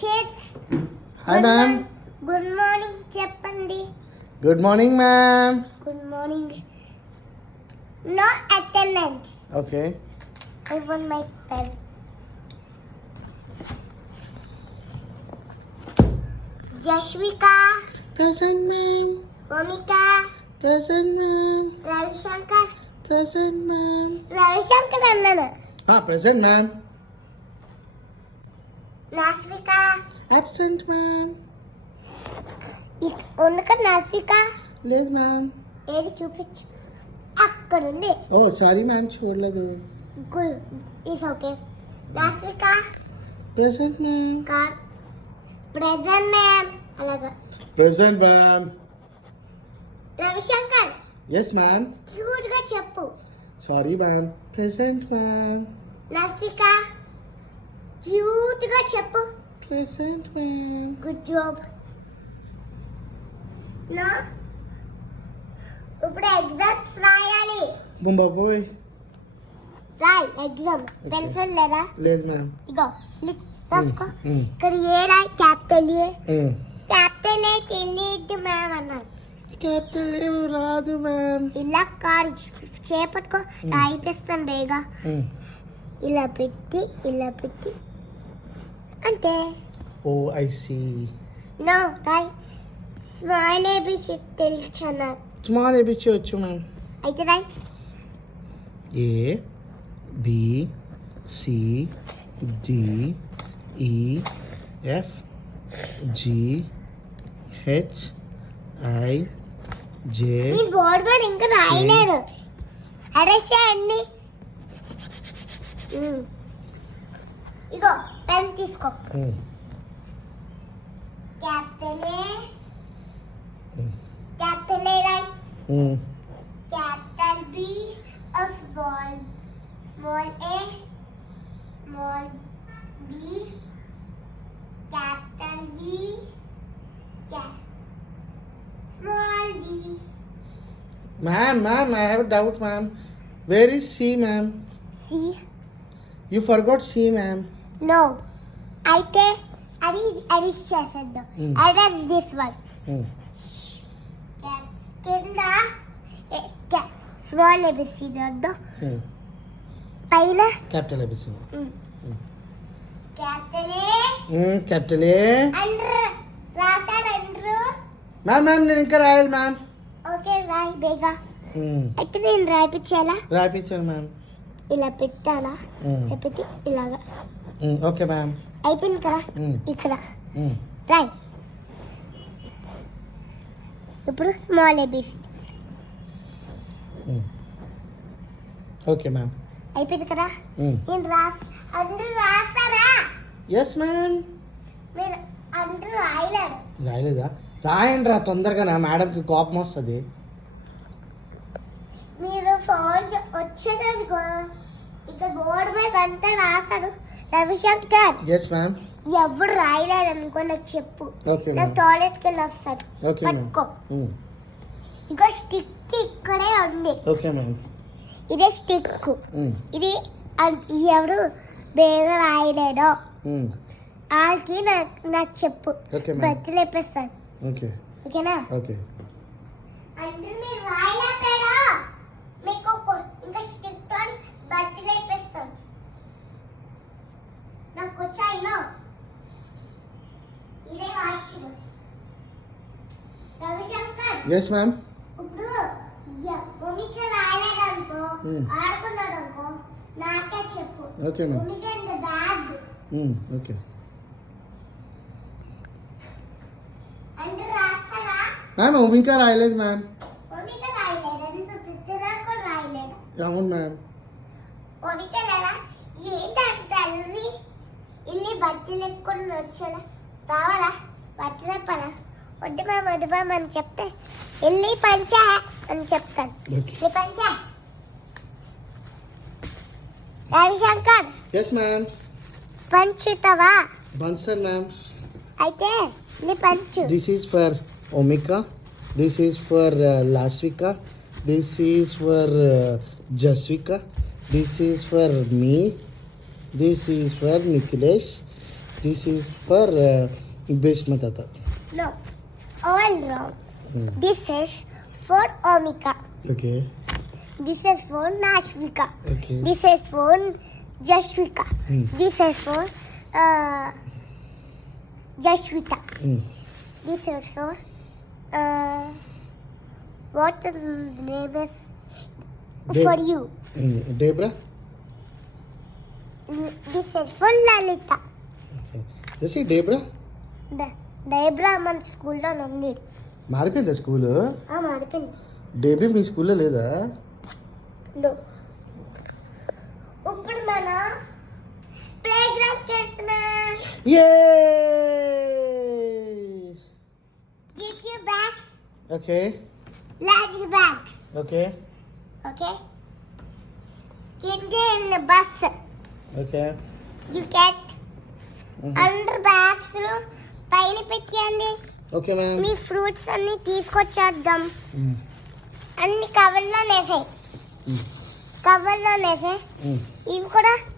kids. Hi, ma'am. Good morning, చెప్పండి. Good morning, ma'am. Good morning. No attendance. Okay. I want my pen. Jashvika, Present, ma'am. Monica, Present, ma'am. Ravishankar. Present, ma'am. Ravishankar అన్నాను. Present, ma'am. నాస్విక. Absent, ma'am. ఉన్నక నాస్విక లేదు, ma'am. ఏది చూపించు. అక్కడ ఉంది. Oh, sorry, ma'am. చూడలేదు. Good is okay. Nasvika Present, ma'am. కార్ present ma'am అలాగా. Present, ma'am. Ravishankar Yes, ma'am. Cute గా చెప్పు. Sorry, ma'am. Present, ma'am. నాస్విక cute గా చెప్పు. Present, ma'am. Good job. నా ఇప్పుడు ఎగ్జామ్స్ రాయాలి. Bumbaboy. రాయ్ ఎగ్జామ్. పెన్సిల్ లేదా? లేదు, ma'am. ఇగో రాసుకో. Mm. ఇక్కడ ఏ రాయ్? Capital A. Mm. Capital A తెలియదు మ్యామ్ అన్నారు. Capital ఏమీ రాదు, ma'am. ఇలా కారు చేపట్టుకో. రాయిపిస్తాను బేగా. Mm. ఇలా పెట్టి అంతే. Oh, I see. నో రాయ్. స్మైల్ ఏబిసి తెలుసు అన్నారు. Small ABC వచ్చు, ma'am. అయితే రాయ్. A, B, C, D, E, F, G, H, I, J. మీ బోర్డు మీద ఇంకా రాయలేరు. అరెస్ట్ అన్ని. ఇగో పెన్ తీసుకో. Mm. Capital A. Mm. Capital A రాయ్. Mm. Capital B, a small a, small b, capital B, small b. Ma'am, I have a doubt, ma'am. Where is C, ma'am? C. You forgot C, ma'am. No. అయితే అది చేసేద్దాం. Hmm. అదే this one. Mm. కింద small ABC వద్దాం. Mm. పైన Capital ABC. Capital A. Capital A. అండ్రు రాసాడు అండ్రు. Ma'am, నేను ఇంకా రాయాలి, ma'am. ఓకే రాయ్ బేగా. అయితే నేను రాయిపించాలా? రాయించాను, ma'am. ఇలా పెట్టాలా? లేకపోతే ఇలాగా. Okay, ma'am. అయిపోయింది కదా. ఇక్కడ Mm. రాయ్. ఇప్పుడు స్మాల్ ఏబిసి. Okay, ma'am. అయిపోయింది కదా. Mm. నేను అందరూ రాస్తారా? Yes, ma'am. మీరు అందరూ రాయలేరు. రాయలేదా? రాయండి రా తొందరగా, నా మేడంకి కోపం వస్తుంది. మీరు ఫోన్ వచ్చేదనుకో ఇక్కడ బోర్డు మీద అంతా రాశాడు. Ravishankar yes, ma'am. ఎవరు రాయలేదు అనుకో నాకు చెప్పు. ఓకే నాకు టాయిలెట్కి వెళ్ళి వస్తాడు. ఓకే పట్టుకో. ఇంకో స్టిక్ ఇక్కడే ఉంది. Okay ma'am. ఇదే స్టిక్. ఇది ఎవరు బేగా రాయలేదో వాళ్ళకి నాకు చెప్పు. బతి లేపేస్తాను. ఓకే ఓకేనా? ఓకే. అంటే మీరు రాయలేకపోయారా మీకు ఇంకా స్టిక్ తో బతి లేపేస్తాను. నాకు వచ్చాయినా ఇదే రాష్ట్రం. రవిశంకర్. Yes ma'am. ఇప్పుడు భూమికి రాయలేదనుకో ఆడుకున్నారనుకో నాకే చెప్పు. Okay ma'am. భూమికి అంత బ్యాగ్. ఓకే. అంటే రాస్తారా? మ్యామ్ భూమిక రాయలేదు మ్యామ్. భూమిక రాయలేదు. ఎంత తిట్టదా కూడా రాయలేదు. అవును మ్యామ్. భూమిక లేదా ఏంటంటే ఇల్లు బట్టలు ఎప్పుకొని వచ్చేలా రావాలా? బట్టలు చెప్పాలా? వడ్డు మ్యామ్ అని చెప్తే ఇల్లు పంచా అని చెప్తాను. ఇల్లు పంచా. రవిశంకర్. Yes ma'am. పంచుతావా? పంచాను మ్యామ్. అయితే ఇల్లు పంచు. This is for Omika, this is for Lasvika, this is for Jasvika, this is for me, this is for Nikhilesh, This is for Bhishmatata. No, all wrong. This is for Omika. Okay. This is for Nashvika. Okay. This is for Jashvika. This is for Jashvita. This is for what the name is for you. Debra. This is for Lalita. Okay. This is Debra. Debra మన స్కూల్లో ఉంది. మారిపోయిందా school? మారిపోయింది. డేబీ మీ స్కూల్లో లేదా? ఇప్పుడు మన play గ్రౌండ్కి వెళ్తున్నాం. Get your bags, okay large bags. Okay Okay? Get there in the bus. Okay You get under bags లో పైన పెట్టండి. Okay ma'am. మీ ఫ్రూట్స్ అన్ని తీసుకొచ్చేద్దాం. అన్ని కవర్లో వేసాయి. కవర్లో వేసాయి. ఇవి కూడా